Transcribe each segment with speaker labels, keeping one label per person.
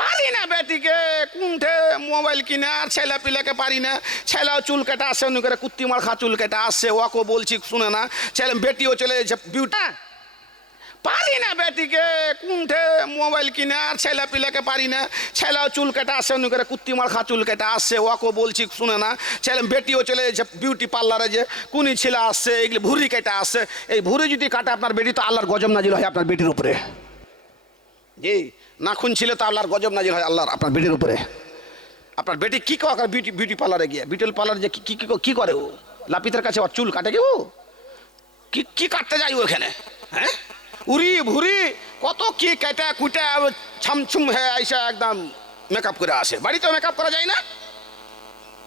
Speaker 1: পারি না বেটিকে কুণ্ঠে মোবাইল কিনে আর ছেলে পিলাকে পারি না। ছেলেও চুল কেটে আসে অন্য করে কুত্তি মার খা চুল কেটে আসছে ওকে বলছি শুনে না। ছেলে বেটিও চলে যাচ্ছে বিউটা পারি না বেটিকে কুণ্ঠে মোবাইল কিনে আর ছেলে পিলাকে পারি না। ছেলেও চুল কেটে আসে অন্য করে কুত্তি মার খা চুল কেটে আসছে ওকে বলছি শুনে না। ছেলে বেটিও চলে যাচ্ছে বিউটি পার্লারে যে কুনি ছেলে আসছে এগুলি ভুরি কেটে আসছে এই ভুরি যদি কাটে আপনার বেটি তো আল্লাহর গজব নাজিল হয় আপনার বেটির উপরে। জি নাখুন ছিল তো আল্লাহর গজব নাজিল হয় আল্লাহর, আপনার বেটির উপরে। আপনার বেটি কি করে বিউটি বিউটি পার্লারে গিয়ে? বিউটি পার্লারে যে কী কী, কি- করে ও? লাপিতের কাছে ওর চুল কাটে কি ও? কি, কী কাটতে যাই ওখানে হ্যাঁ? উড়ি ভুরি কত কি কেটে কুটে, ছামছুম হয়ে আইসা একদম মেকআপ করে আসে। বাড়িতেও মেকআপ করা যায় না?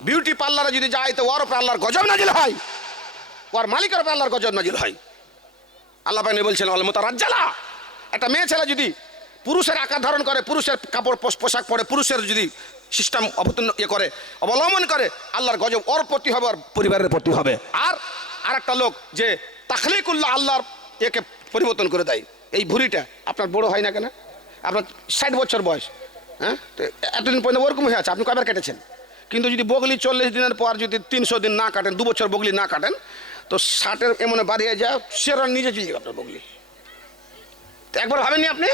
Speaker 1: বিউটি পার্লারে যদি যায়, তো ওর উপরে আল্লাহর গজব নাজিল হয়। ওর মালিকের উপরে আল্লাহর গজব নাজিল হয়। আল্লাহ পানি বলছেন অলমতা রাজ্জালা একটা মেয়ে ছেলে যদি পুরুষের আকার ধারণ করে, পুরুষের কাপড় পোশাক পরে, পুরুষের যদি সিস্টেম অবতীর্ণ ইয়ে করে, অবলম্বন করে, আল্লাহর গজব ওর প্রতি হবে, ওর পরিবারের প্রতি হবে। আর আর একটা লোক যে তাখলিকুল্লাহ আল্লাহর একে পরিবর্তন করে দেয়, এই ভুঁড়িটা আপনার বড় হয় না কেন? আপনার ষাট বছর বয়স হ্যাঁ? তো এতদিন পর্যন্ত ওরকম হয়ে আছে, আপনি কবার কেটেছেন? কিন্তু যদি বগলি চল্লিশ দিনের পর যদি তিনশো দিন না কাটেন, দু বছর বগলি না কাটেন, তো ষাটের এমন বাড়িয়ে যায় সেরা নিজে চলে যাবে আপনার বগলি। তো একবার ভাবেননি আপনি?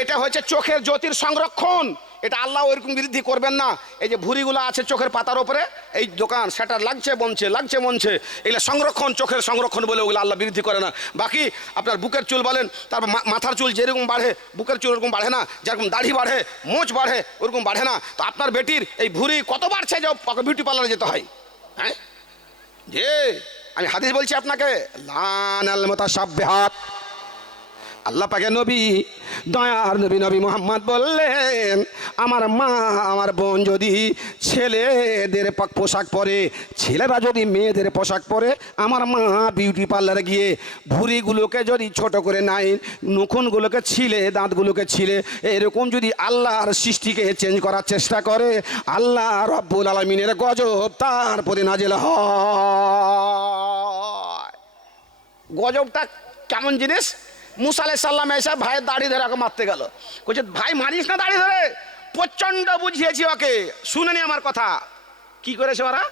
Speaker 1: এটা হচ্ছে চোখের জ্যোতির সংরক্ষণ। এটা আল্লাহ ওইরকম বৃদ্ধি করবেন না। এই যে ভুঁড়িগুলো আছে চোখের পাতার ওপরে এই দোকান সেটা লাগছে, বনছে, লাগছে মনছে এগুলো সংরক্ষণ, চোখের সংরক্ষণ বলে ওগুলো আল্লাহ বৃদ্ধি করে না। বাকি আপনার বুকের চুল বলেন তারপর মাথার চুল যেরকম বাড়ে, বুকের চুল ওরকম বাড়ে না, যেরকম দাড়ি বাড়ে, মোচ বাড়ে, ওরকম বাড়ে না। তো আপনার বেটির এই ভুঁড়ি কত বাড়ছে যে বিউটি পার্লারে যেতে হয়? হ্যাঁ? যে আমি হাদিস বলছি আপনাকে লান আল মোতাসাব্বিহাত আল্লাহ পাকে নবী, দয়ার নবী নবী মোহাম্মদ বললেন, আমার মা, আমার বোন যদি ছেলেদের পোশাক পরে, ছেলেরা যদি মেয়েদের পোশাক পরে, আমার মা বিউটি পার্লারে গিয়ে ভুঁড়িগুলোকে যদি ছোট করে নাই, নখুনগুলোকে ছিলে, দাঁতগুলোকে ছিলে, এরকম যদি আল্লাহর সৃষ্টিকে চেঞ্জ করার চেষ্টা করে, আল্লাহ রব্বুল আলমিনের গজব তার প্রতি নাজেল হয়। গজবটা কেমন জিনিস? মুসা সাল্লাম এসে ভাইয়ের দাড়ি ধরে ওকে মারতে গেল। বলছে ভাই, মারিস না দাড়ি ধরে? প্রচণ্ড বুঝিয়েছি ওকে। শুনেনি আমার কথা। কি করেছে ওরা?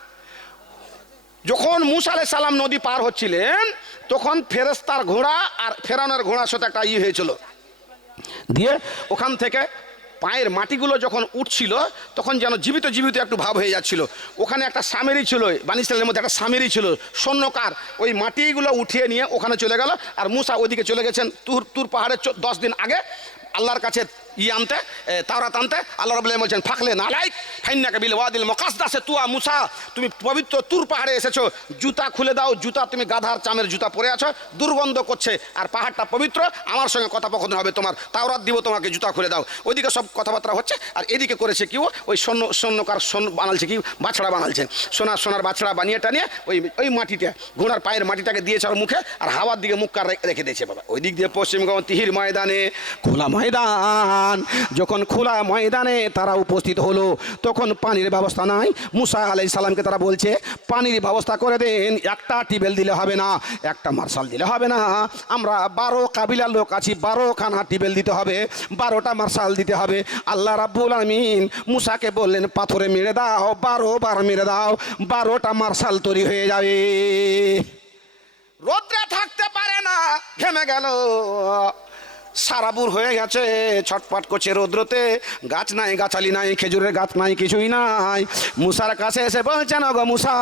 Speaker 1: যখন মুসা আলাই সাল্লাম নদী পার হচ্ছিলেন, তখন ফেরেস্তার ঘোড়া আর ফেরানোর ঘোড়ার সাথে একটা ইয়ে হয়েছিল। দিয়ে ওখান থেকে পায়ের মাটিগুলো যখন উঠছিল, তখন যেন জীবিত জীবিত একটু ভাব হয়ে যাচ্ছিল। ওখানে একটা সামেরি ছিল বানিস্তালের মধ্যে একটা সামেরি ছিল, স্বর্ণকার। ওই মাটিগুলো উঠিয়ে নিয়ে ওখানে চলে গেল, আর মুসা ওইদিকে চলে গেছেন তুর তুর পাহাড়ের দশ দিন আগে। আল্লাহর কাছে ই আনতে তাওরাত আনতে, আল্লাহ রবুল্লাহ বলছেন ফাকলে নালাইক, ফাইন্নাকে বিল ওয়াদিল মকাসদাসে তুয়া মুসা, তুমি পবিত্র তুর পাহাড়ে এসেছ, জুতা খুলে দাও, জুতা তুমি গাধার চামের জুতা পরে আছো, দুর্গন্ধ করছে, আর পাহাড়টা পবিত্র, আমার সঙ্গে কথোপকথন হবে তোমার, তাওরাত দিব তোমাকে, জুতা খুলে দাও। ওইদিকে সব কথাবার্তা হচ্ছে, আর এদিকে করেছে কি ওই স্বর্ণ স্বর্ণকার স্বর্ণ বানালছে কি, বাছড়া বানালছেন। সোনার সোনার বাছড়া বানিয়ে টানিয়ে ওই ওই মাটিটা ঘোড়ার পায়ের মাটিটাকে দিয়েছে আর মুখে, আর হাওয়ার দিকে মুখ কার রেখে দিয়েছে বাবা। ওই দিক দিয়ে পশ্চিমবঙ্গ তিহির ময়দানে, খোলা ময়দান। যখন খোলা ময়দানে তারা উপস্থিত হলো, তখন পানির ব্যবস্থা নাই। মুসা আলাই সালামকে তারা বলছে, পানির ব্যবস্থা করে দেন, একটা টিবেল দিলে হবে না, একটা মার্শাল দিলে হবে না। আমরা বারো কাবিলার লোক আছি, বারো খানা টিবেল দিতে হবে, বারোটা মার্শাল দিতে হবে। আল্লাহ রাব্বুল আমিন মুসাকে বললেন, পাথরে মেরে দাও, বারো বার মেরে দাও, বারোটা মার্শাল তৈরি হয়ে যাবে। রোদ্রে থাকতে পারে না, ঘেমে গেল। সারাবুর হয়ে গেছে ছটপট করছে রৌদ্রতে। গাছ নাই, গাছালি নাই, খেজুরের গাছ নাই, কিছুই নাই। মুসার কাছে এসে বলছেন গো মুসা,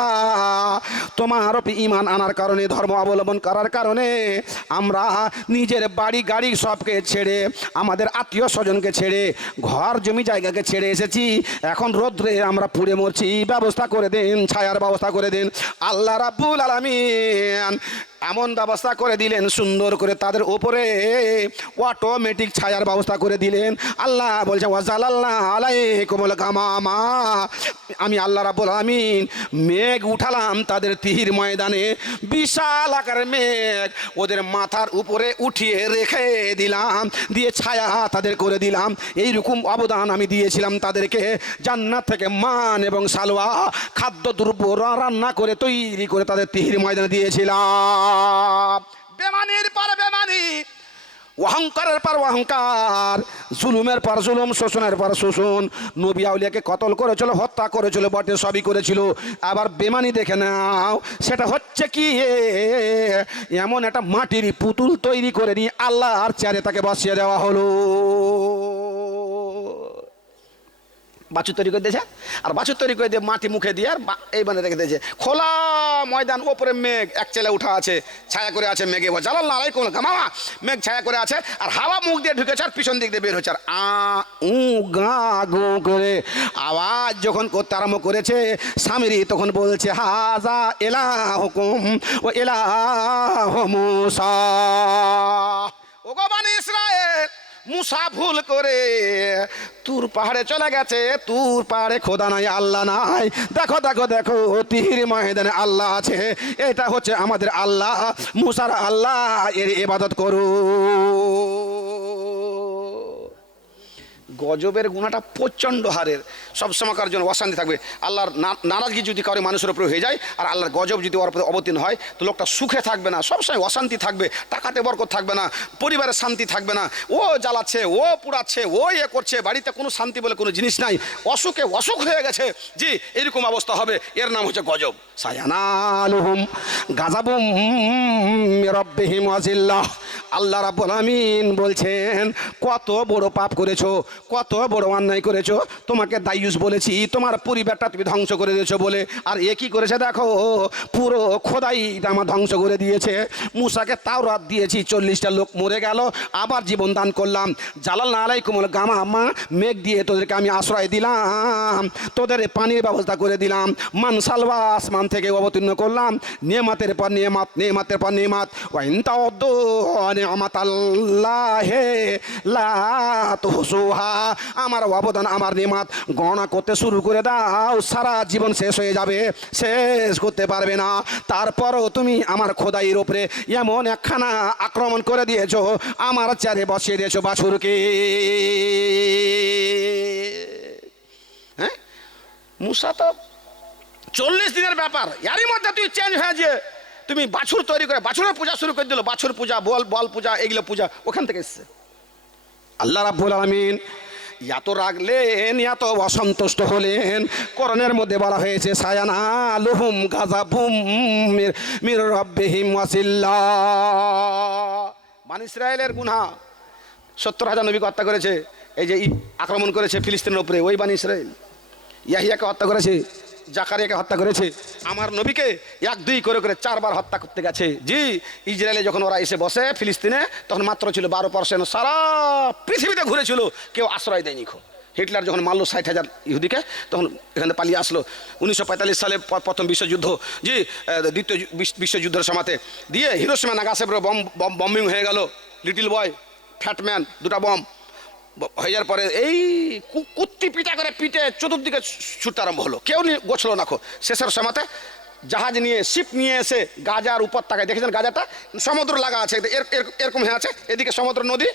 Speaker 1: তোমার ইমান আনার কারণে, ধর্ম অবলম্বন করার কারণে, আমরা নিজের বাড়ি, গাড়ি সবকে ছেড়ে, আমাদের আত্মীয় স্বজনকে ছেড়ে, ঘর, জমি, জায়গাকে ছেড়ে এসেছি। এখন রোদ্রে আমরা পুড়ে মরছি। ব্যবস্থা করে দেন, ছায়ার ব্যবস্থা করে দেন। আল্লাহ রাব্বুল আলামিন এমন ব্যবস্থা করে দিলেন, সুন্দর করে তাদের উপরে অটোমেটিক ছায়ার ব্যবস্থা করে দিলেন। আল্লাহ বলছে ওয়াজাল আল্লাহ আলাই কোমল গামামা। আমি আল্লাহ রাবুল আমিন মেঘ উঠালাম তাদের তিহির ময়দানে, বিশাল আকারের মেঘ ওদের মাথার উপরে উঠিয়ে রেখে দিলাম, দিয়ে ছায়া তাদের করে দিলাম। এইরকম অবদান আমি দিয়েছিলাম তাদেরকে, জান্নাত থেকে মান এবং সালোয়া খাদ্য দ্রব্য রান্না করে, তৈরি করে তাদের তিহির ময়দানে দিয়েছিলাম। বেমানির পরে বেমানি, অহংকারের পর অহংকার, জুলুমের পর জুলুম, শোষণের পর শোষণ। নবী আউলিয়াকে কতল করেছিল, হত্যা করেছিল, বটে, সবই করেছিল। আবার বেমানি দেখে নাও, সেটা হচ্ছে কি? এমন একটা মাটির পুতুল তৈরি করে নিয়ে আল্লাহ আর চেয়ারে তাকে বসিয়ে দেওয়া হলো। বাছুর তৈরি করে দিয়েছে, আর বাছুর তৈরি করে দিয়ে মাটি মুখে দিয়ে আর এই মানে রেখে দিয়েছে। খোলা ময়দান, ওপরে মেঘ, এক চেলে উঠা আছে, ছায়া করে আছে মেঘে জালাল না, আলাইকুম মামা, মেঘ ছায়া করে আছে, আর হাওয়া মুখ দিয়ে ঢুকেছে, আর পিছন দিক দিয়ে বের হচ্ছে আর আ, উ, গা, গু করে আওয়াজ যখন করতে আরম্ভ করেছে, স্বামীরি তখন বলছে, হাজা এলা হুকুম ও এলা মুসা। ওগো বানি ইসরায়েল মুসা ভুল করে। তুর পাহাড়ে চলে গেছে, তুর পাহাড়ে খোদা নাই, আল্লাহ নাই। দেখো দেখো দেখো তিহির ময়দানে আল্লাহ আছে। এটা হচ্ছে আমাদের আল্লাহ, মুসার আল্লাহ, এর ইবাদত করো গজবের গুণাটা প্রচণ্ড হারের। সবসময়কার জন্য অশান্তি থাকবে। আল্লাহর নারাজগি যদি কারও মানুষের উপরে হয়ে যায়, আর আল্লাহর গজব যদি ওর অবতীর্ণ হয়, তো লোকটা সুখে থাকবে না সবসময় অশান্তি থাকবে, টাকাতে বরকত থাকবে না পরিবারে শান্তি থাকবে না, ও জ্বালাচ্ছে, ও পুড়াচ্ছে, ও এ করছে, বাড়িতে কোনো শান্তি বলে কোনো জিনিস নাই, অসুখে অসুখ হয়ে গেছে। জি, এরকম অবস্থা হবে। এর নাম হচ্ছে গজব। সায়ানালুহুম গাজাবুম রব্বিহিম ওয়াজিল্লাহ। আল্লাহ রাব্বুল আমিন বলছেন, কত বড় পাপ করেছ, কত বড় অন্যায় করেছ, তোমাকে দায়ুস বলেছি, তোমার পরিবারটা তুমি ধ্বংস করে দিয়েছ বলে। আর এ কি করেছে দেখো, পুরো খোদাইটা আমার ধ্বংস করে দিয়েছে। মুসাকে তাও রাত দিয়েছি, চল্লিশটা লোক মরে গেল, আবার জীবন দান করলাম। জালাল না আলাইকুমল গামা আম্মা মেঘ দিয়ে তোদেরকে আমি আশ্রয় দিলাম, তোদের পানির ব্যবস্থা করে দিলাম। মান সালবা আসমান থেকে অবতীর্ণ করলাম। নিয়মাতের পর নিয়মাত, নিয়মাতের পর নিয়মাত। আমার অবদান, আমার নিয়ামাত গণনা করতে শুরু করে দাও। সারা জীবন শেষ হয়ে যাবে, শেষ করতে পারবে না। তারপরও তুমি আমার খোদাইয়ের উপরে এমন একখানা আক্রমণ করে দিয়েছ, আমার চারে বসিয়ে দিয়েছ বাছুরকে। হ্যাঁ? মুসা তো চল্লিশ দিনের ব্যাপার এরই মধ্যে তুই চেঞ্জ হয়ে যে তুমি বাছুর তৈরি করে, বাছুরের পূজা শুরু করে দিল, বাছুর পূজা, বল বল পূজা, এগুলো পূজা, ওখান থেকে এসছে। আল্লাহ রাব্বুল আলামিন, এত রাগলেন, এত অসন্তুষ্ট হলেন, করণের মধ্যে বলা হয়েছে সায়ানা লুহুম গাজাবুম মির মির রব্বিহিম মান ইসরায়েলের গুনাহ সত্তর হাজার নবীকে হত্যা করেছে, এই যে আক্রমণ করেছে ফিলিস্তিনের উপরে, ওই বানি ইসরায়েল। ইয়াহিয়াকে হত্যা করেছে জাকারিয়াকে হত্যা করেছে, আমার নবীকে এক দুই করে করে চারবার হত্যা করতে গেছে। জি, ইসরায়েলে যখন ওরা এসে বসে ফিলিস্তিনে, তখন মাত্র ছিল বারো পার্সেন্ট সারা পৃথিবীতে ঘুরেছিল, কেউ আশ্রয় দেয়নি খো হিটলার যখন মারলো ষাট হাজার ইহুদিকে, তখন এখানে পালিয়ে আসলো। উনিশশো পঁয়তাল্লিশ সালে প্রথম বিশ্বযুদ্ধ, জি দ্বিতীয় বিশ্বযুদ্ধের সময়তে। দিয়ে হিরোসীমা নাগাসেপুরে বম বম বম্বিং হয়ে গেল। লিটিল বয়, ফ্যাটম্যান, দুটা বম। ব- হয়ে যাওয়ার পরে এই কুত্তি পিটা করে পিটে চতুর্দিকে ছুটতে আরম্ভ হলো। কেউ গোছলো না খো। শেষের সময়তে জাহাজ নিয়ে শিপ নিয়ে এসে গাজার উপত্যকায়, দেখেছেন গাজাটা? সমুদ্র লাগা আছে, এর- এর- এরকম হয়ে আছে। এদিকে সমুদ্র নদী,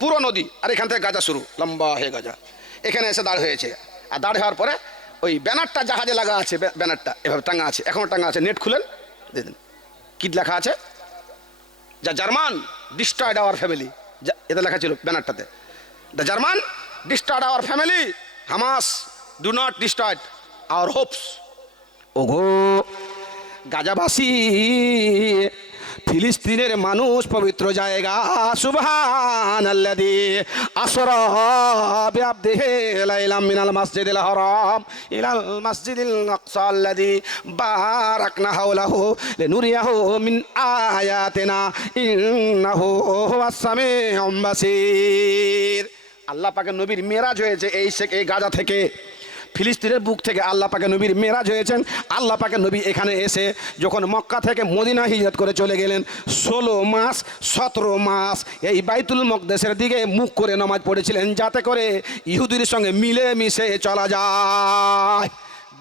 Speaker 1: পুরো নদী, আর এখান থেকে গাজা শুরু। লম্বা হয়ে গাজা। এখানে এসে দাঁড় হয়েছে। আর দাঁড় হওয়ার পরে ওই ব্যানারটা জাহাজে লাগা আছে ব্যানারটা। এভাবে টাঙা আছে। এখনও টাঙা আছে। নেট খুলেন। দেখুন। কী লেখা আছে। যা জার্মান ডিস্ট্রয়েড আওয়ার ফ্যামিলি যা, এটা লেখা ছিল ব্যানারটাতে। The German destroyed our family Hamas do not destroyed our hopes ওগো, গাজাবাসী, ফিলিস্তিনের মানুষ পবিত্র জায়গা সুবহান আল্লাদি আসরা বিআবদিহি লাইলাম মিনাল মাসজিদিল হারাম, ইলাল মাসজিদিল আকসা আল্লাদি বারাকনা হাওলাহু লিনুরিয়াহু মিন আয়াতিনা, ইন্নাহু হুয়াস সামিউম বাসীর। আল্লাহ পাকে নবীর মেরাজ হয়েছে এই শেখ এই গাজা থেকে। ফিলিস্তিনের বুক থেকে আল্লাহ পাকে নবীর মেরাজ হয়েছেন। আল্লাহ পাকে নবী এখানে এসে যখন মক্কা থেকে মদিনা হিজরত করে চলে গেলেন, ষোলো মাস, সতেরো মাস এই বাইতুল মকদেশের দিকে মুখ করে নমাজ পড়েছিলেন যাতে করে ইহুদির সঙ্গে মিলে মিশে চলা যায়।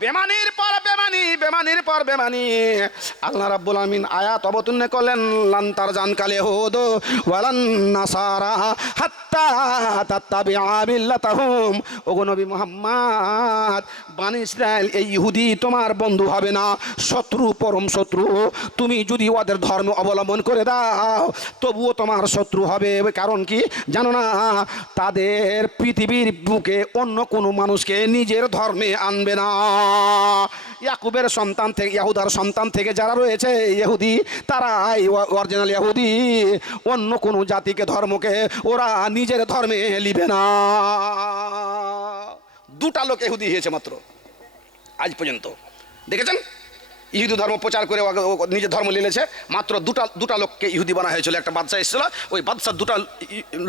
Speaker 1: বেমানির পর বেমানি, বেমানির পর বেমানি। আল্লাহ রাব্বুল আমিন আয়াত অবতীর্ণ করলেন লান্তার জানকালে হোদ ওয়ালান নাসারা হাত্তা হাত্তা তাত্তাবি আমিল্লাতাহুম ওগো নবী মুহাম্মদ, বানি ইসরায়েল এই ইহুদি তোমার বন্ধু হবে না। শত্রু পরম শত্রু, তুমি যদি ওদের ধর্ম অবলম্বন করে দাও, তবুও তোমার শত্রু হবে। কারণ কি? জানো না, তাদের পৃথিবীর বুকে অন্য কোনো মানুষকে নিজের ধর্মে আনবে না। ইয়াকুবের সন্তান থেকে, ইয়াহুদার সন্তান থেকে যারা রয়েছে ইহুদি, তারাই অরিজিনাল ইহুদি। অন্য কোনো জাতিকে, ধর্মকে ওরা নিজের ধর্মে লিবে না। দুটা লোক ইহুদি হয়েছে মাত্র, আজ পর্যন্ত। দেখেছেন? ইহুদি ধর্ম প্রচার করে নিজের ধর্ম লিলেছে, মাত্র দুটা দুটা লোককে ইহুদি বানা হয়েছিল। একটা বাদশাহ এসেছিল, ওই বাদশাহ দুটা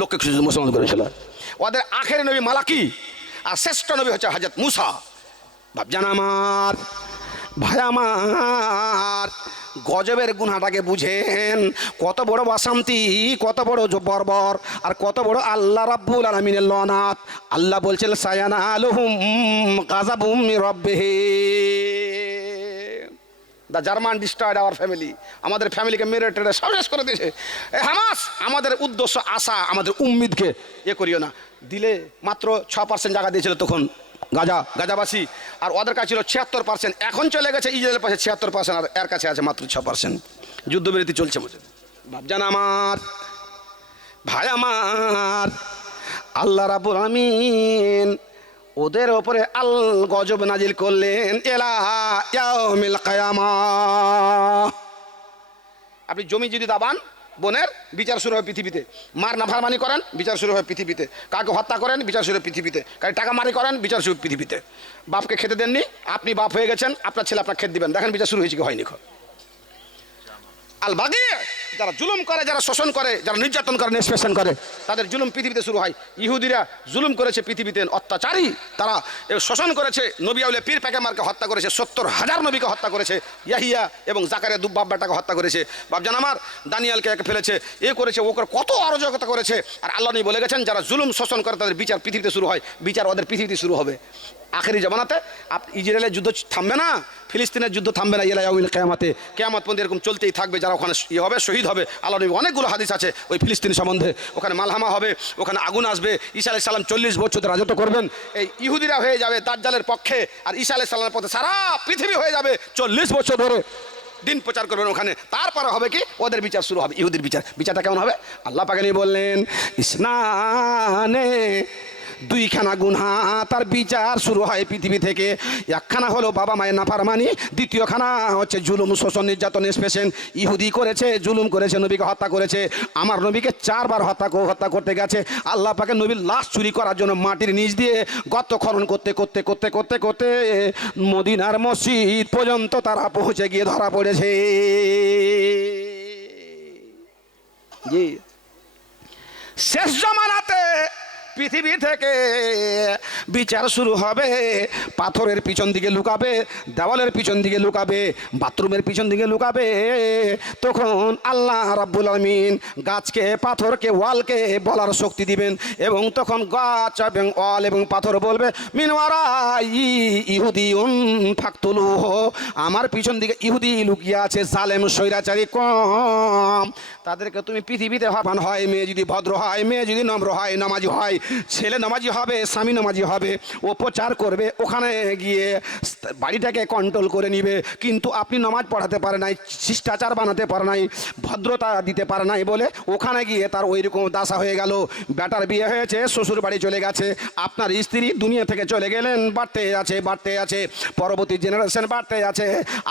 Speaker 1: লোককে মুসলমান করেছিল। ওদের আখের নবী মালাকি, আর শ্রেষ্ঠ নবী হচ্ছে হাজরত মুসা। ভাবজান আমার, ভাই আমার, গজবের গুনাটাকে বুঝেন। কত বড় অশান্তি, কত বড় বর্বর, আর কত বড় আল্লাহ রাব্বুল আলমিনের লনাথ আল্লাহ বলছেন সায়ানা আলহুম গাজাবুম রব্বে the German destroyed our family, আমাদের ফ্যামিলিকে মেরে টেরে সব শেষ করে দিয়েছে। এ হামাস, আমাদের উদ্দেশ্য আশা, আমাদের উম্মিদকে এ করিও না। দিলে মাত্র ছ পার্সেন্ট জায়গা দিয়েছিল তখন। গাজা, গাজাবাসী। আর ওদের কাছে ছিল ছিয়াত্তর পার্সেন্ট এখন চলে গেছে ইসরায়েলের পাশে ছিয়াত্তর পার্সেন্ট আর এর কাছে আছে মাত্র ছ পার্সেন্ট যুদ্ধবিরতি চলছে ভাবজান আমার, ভাই আমার, আল্লাহ রাবুল আমিন ওদের ওপরে আল গজব নাজিল করলেন। এলা ইয়াউমিল কিয়ামা। আপনি জমি যদি দাবান বোনের বিচার শুরু হয় পৃথিবীতে। মার না নাফারমানি করেন, বিচার শুরু হয় পৃথিবীতে। কাকে হত্যা করেন, বিচার শুরু পৃথিবীতে। কাকে টাকা মারি করেন, বিচার শুরু পৃথিবীতে। বাপকে খেতে দেননি, আপনি বাপ হয়ে গেছেন, আপনার ছেলে আপনার খেতে দিবেন। দেখেন বিচার শুরু হয়েছে কি হয়নি খো আল বাগি যারা জুলুম করে, যারা শোষণ করে, যারা নির্যাতন করে, নিষ্পেষণ করে, তাদের জুলুম পৃথিবীতে শুরু হয়। ইহুদিরা জুলুম করেছে পৃথিবীতে অত্যাচারী। তারা শোষণ করেছে নবী আউলে পীর প্যাকেমারকে হত্যা করেছে, সত্তর হাজার নবীকে হত্যা করেছে, ইয়াহিয়া এবং জাকারিয়া দুব্বাব বেটাকে হত্যা করেছে। বাবজান আমার, দানিয়ালকে একে ফেলেছে, এ করেছে, ও করে কত অরাজকতা করেছে। আর আল্লাহ বলে গেছেন, যারা জুলুম শোষণ করে, তাদের বিচার পৃথিবীতে শুরু হয়। বিচার ওদের পৃথিবীতে শুরু হবে। আখেরি জমানাতে ইসরায়েলের যুদ্ধ থামবে না, ফিলিস্তিনের যুদ্ধ থামবে না ইলাউল কেয়ামাতে। কেয়ামত পর্যন্ত এরকম চলতেই থাকবে, যারা ওখানে ইয়ে হবে, শহীদ হবে। আল্লাহ অনেকগুলো হাদিস আছে ওই ফিলিস্তিন সম্বন্ধে। ওখানে মালহামা হবে, ওখানে আগুন আসবে। ঈসা আলাইহিস সালাম চল্লিশ বছর রাজত্ব করবেন। এই ইহুদিরা হয়ে যাবে দাজ্জালের পক্ষে, আর ঈসা আলাইহিস সালামের পথে সারা পৃথিবী হয়ে যাবে চল্লিশ বছর ধরে। দিন প্রচার করবেন ওখানে। তারপরে হবে কি? ওদের বিচার শুরু হবে, ইহুদির বিচার। বিচারটা কেমন হবে? আল্লাহ পাকানি বললেন, ইসনানে দুইখানা গুনহা, তার বিচার শুরু হয় পৃথিবী থেকে। একখানা হলো বাবা মায়ের নাফার নাফারমানি, দ্বিতীয়খানা হচ্ছে জুলুম, শোষণ, নির্যাতন স্পেশন ইহুদি করেছে, জুলুম করেছে, নবীকে হত্যা করেছে। আমার নবীকে চারবার হত্যা হত্যা করতে গেছে। আল্লাহ পাকে নবীর লাশ চুরি করার জন্য মাটির নিচ দিয়ে গর্ত খনন করতে করতে করতে করতে করতে মদিনার মসজিদ পর্যন্ত তারা পৌঁছে গিয়ে ধরা পড়েছে। জি। শেষ জমানাতে পৃথিবী থেকে বিচার শুরু হবে। পাথরের পিছন দিকে লুকাবে, দেওয়ালের পিছন দিকে লুকাবে, বাথরুমের পিছন দিকে লুকাবে। তখন আল্লাহ রাব্বুল আলমিন গাছকে, পাথরকে, ওয়ালকে বলার শক্তি দিবেন এবং তখন গাছ এবং ওয়াল এবং পাথর বলবে, মিনওয়ারা ই ইহুদি ফাকতুলু আমার পিছন দিকে ইহুদি লুকিয়ে আছে সালেম স্বৈরাচারী কম। তাদেরকে তুমি পৃথিবীতে ভাবান হয়, মেয়ে যদি ভদ্র হয়, মেয়ে যদি নম্র হয়, নামাজি হয় ছেলে নামাজি হবে, স্বামী নামাজি হবে, ও প্রচার করবে, ওখানে গিয়ে বাড়িটাকে কন্ট্রোল করে নিবে। কিন্তু আপনি নামাজ পড়াতে পারে নাই, শিষ্টাচার বানাতে পারে নাই, ভদ্রতা দিতে পারে নাই বলে ওখানে গিয়ে তার ওই রকম দাসা হয়ে গেল। বেটার বিয়ে হয়েছে, শ্বশুর বাড়ি চলে গেছে, আপনার স্ত্রী দুনিয়া থেকে চলে গেলেন, বাড়তে আছে বাড়তে আছে, পরবর্তী জেনারেশন বাড়তে আছে।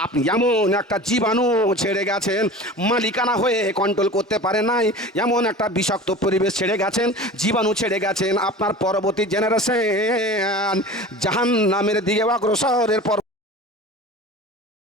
Speaker 1: আপনি এমন একটা জীবাণু ছেড়ে গেছেন, মালিকানা হয়ে কন্ট্রোল করতে পারে নাই, এমন একটা বিষাক্ত পরিবেশ ছেড়ে গেছেন, জীবাণু ছেড়ে আপনার পরবর্তী জেনারেশন জাহান নামের দিকে অগ্রসরের পর